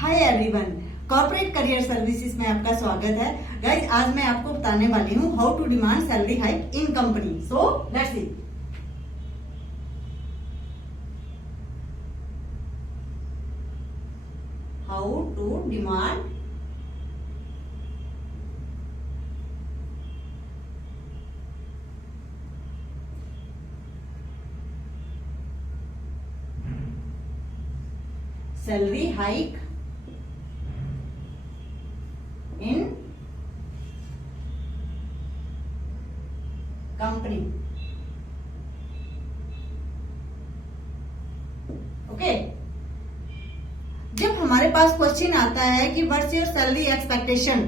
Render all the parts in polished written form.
Hi everyone, corporate career services में आपका स्वागत है। गाइज, आज मैं आपको बताने वाली हूँ how to demand salary hike in company. So let's see. How to demand salary hike in company. Okay, जब हमारे पास क्वेश्चन आता है कि what's your salary expectation,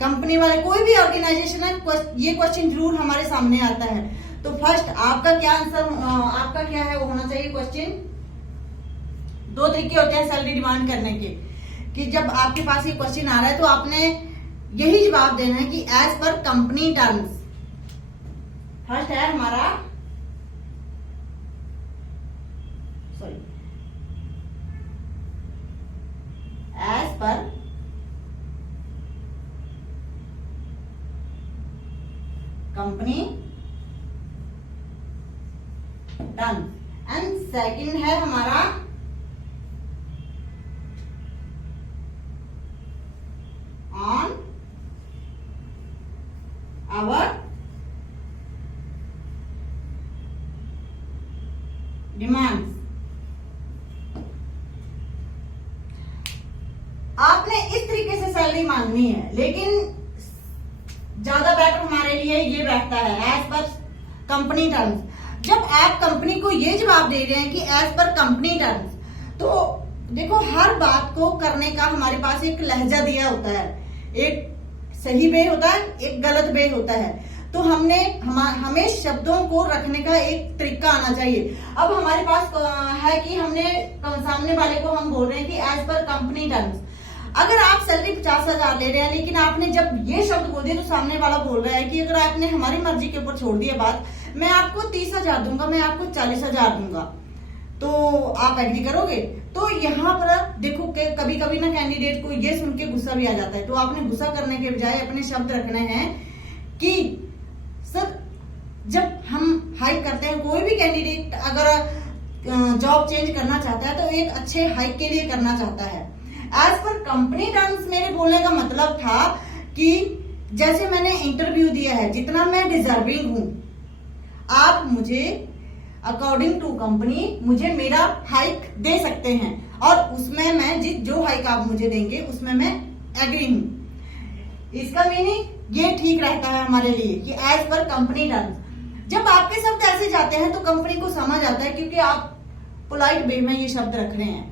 company वाले कोई भी ऑर्गेनाइजेशन है, ये क्वेश्चन जरूर हमारे सामने आता है। तो फर्स्ट आपका क्या आंसर, आपका क्या है वो होना चाहिए क्वेश्चन। दो तरीके होते हैं सैलरी डिमांड करने के, कि जब आपके पास ये क्वेश्चन आ रहा है तो आपने यही जवाब देना है कि as per company terms. First है हमारा, sorry, as per company terms, and second है हमारा on our demands। आपने इस तरीके से सैलरी मांगनी है, लेकिन ज्यादा बेटर हमारे लिए ये बैठता है एज पर कंपनी टर्म्स। जब आप कंपनी को ये जवाब दे रहे हैं कि एज पर कंपनी टर्म्स, तो देखो हर बात को करने का हमारे पास एक लहजा दिया होता है, एक सही वे होता है, एक गलत वे होता है। तो हमें शब्दों को रखने का एक तरीका आना चाहिए। अब हमारे पास है कि हमने सामने वाले को हम बोल रहे हैं कि एज पर कंपनी टर्म्स। अगर आप सैलरी 50,000 ले रहे हैं, लेकिन आपने जब ये शब्द बोल दिया तो सामने वाला बोल रहा है कि अगर आपने हमारी मर्जी के ऊपर छोड़ दिया बात, मैं आपको 30,000 दूंगा, मैं आपको 40,000 दूंगा, तो आप एग्री करोगे? तो यहाँ पर देखो कि कभी कभी ना कैंडिडेट को ये सुन के गुस्सा भी आ जाता है। तो आपने गुस्सा करने के बजाय अपने शब्द रखने हैं कि सर, जब हम हाइक करते हैं, कोई भी कैंडिडेट अगर जॉब चेंज करना चाहता है तो एक अच्छे हाइक के लिए करना चाहता है। एज पर कंपनी टर्म्स मेरे बोलने का मतलब था कि जैसे मैंने इंटरव्यू दिया है, जितना मैं डिजर्विंग हूं, आप मुझे अकॉर्डिंग टू कंपनी मुझे मेरा हाइक दे सकते हैं, और उसमें मैं जो हाइक आप मुझे देंगे उसमें मैं एग्री हूं। इसका मीनिंग ये ठीक रहता है हमारे लिए कि एज पर कंपनी टर्म्स। जब आपके शब्द ऐसे जाते हैं तो कंपनी को समझ आता है, क्योंकि आप पोलाइट वे में ये शब्द रख रहे हैं।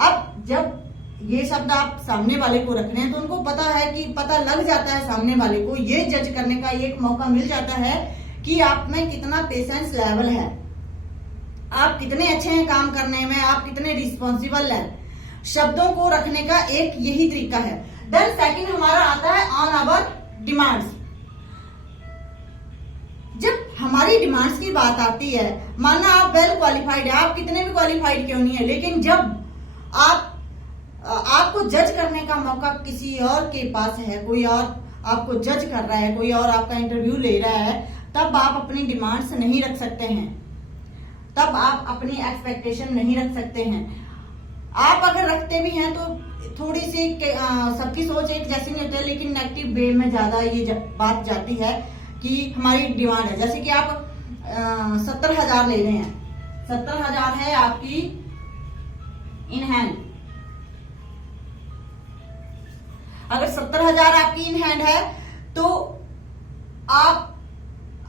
अब जब ये शब्द आप सामने वाले को रख रहे हैं तो उनको पता है कि पता लग जाता है, सामने वाले को ये जज करने का एक मौका मिल जाता है कि आप में कितना पेशेंस लेवल है, आप कितने अच्छे हैं काम करने में, आप कितने रिस्पॉन्सिबल हैं। शब्दों को रखने का एक यही तरीका है। देन सेकंड हमारा आता है ऑन आवर डिमांड्स। जब हमारी डिमांड्स की बात आती है, माना आप वेल क्वालिफाइड है, आप कितने भी क्वालिफाइड क्यों नहीं है, लेकिन जब आपको जज करने का मौका किसी और के पास है, कोई और आपको जज कर रहा है, कोई और आपका इंटरव्यू ले रहा है, तब आप अपनी डिमांड्स नहीं रख सकते हैं, तब आप अपनी एक्सपेक्टेशन नहीं रख सकते हैं। आप अगर रखते भी हैं तो थोड़ी सी सबकी सोच एक जैसी नहीं होती है, लेकिन नेगेटिव वे में ज्यादा ये बात जाती है कि हमारी डिमांड है, जैसे कि आप 70,000 ले रहे हैं, 70,000 है आपकी इन हैंड। अगर 70,000 आपकी इन हैंड है तो आप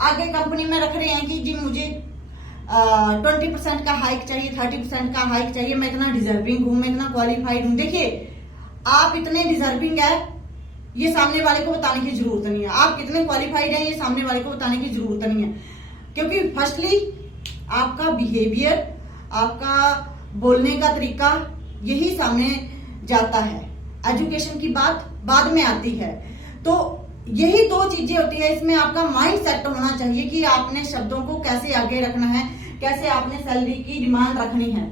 आगे कंपनी में रख रहे हैं कि जी मुझे 20% का हाइक चाहिए, 30% का हाइक चाहिए, मैं इतना डिजर्विंग हूं, मैं इतना क्वालिफाइड हूं। देखिए, आप इतने डिजर्विंग है ये सामने वाले को बताने की जरूरत नहीं है, आप कितने क्वालिफाइड है ये सामने वाले को बताने की जरूरत नहीं है, क्योंकि फर्स्टली आपका बिहेवियर, आपका बोलने का तरीका यही सामने जाता है। एजुकेशन की बात बाद में आती है। तो यही दो चीजें होती है, इसमें आपका माइंड सेट होना चाहिए कि आपने शब्दों को कैसे आगे रखना है, कैसे आपने सैलरी की डिमांड रखनी है।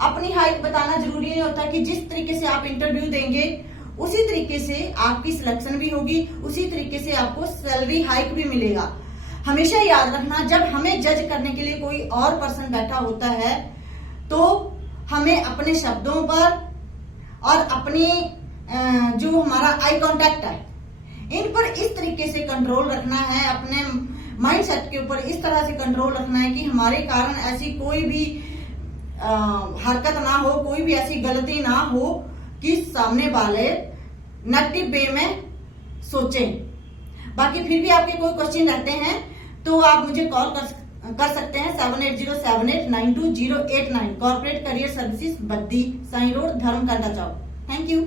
अपनी हाइट बताना जरूरी नहीं होता कि जिस तरीके से आप इंटरव्यू देंगे उसी तरीके से आपकी सिलेक्शन भी होगी, उसी तरीके से आपको सैलरी हाइक भी मिलेगा। हमेशा याद रखना, जब हमें जज करने के लिए कोई और पर्सन बैठा होता है तो हमें अपने शब्दों पर और अपने जो हमारा आई कांटेक्ट है इन पर इस तरीके से कंट्रोल रखना है, अपने माइंडसेट के ऊपर इस तरह से कंट्रोल रखना है कि हमारे कारण ऐसी कोई भी हरकत ना हो, कोई भी ऐसी गलती ना हो कि सामने वाले नेगेटिव वे में सोचें। बाकी फिर भी आपके कोई क्वेश्चन रहते हैं तो आप मुझे कॉल कर सकते हैं 7807892089। Corporate career services, Baddi, Sai road, Dharamkanta चौक। Thank you.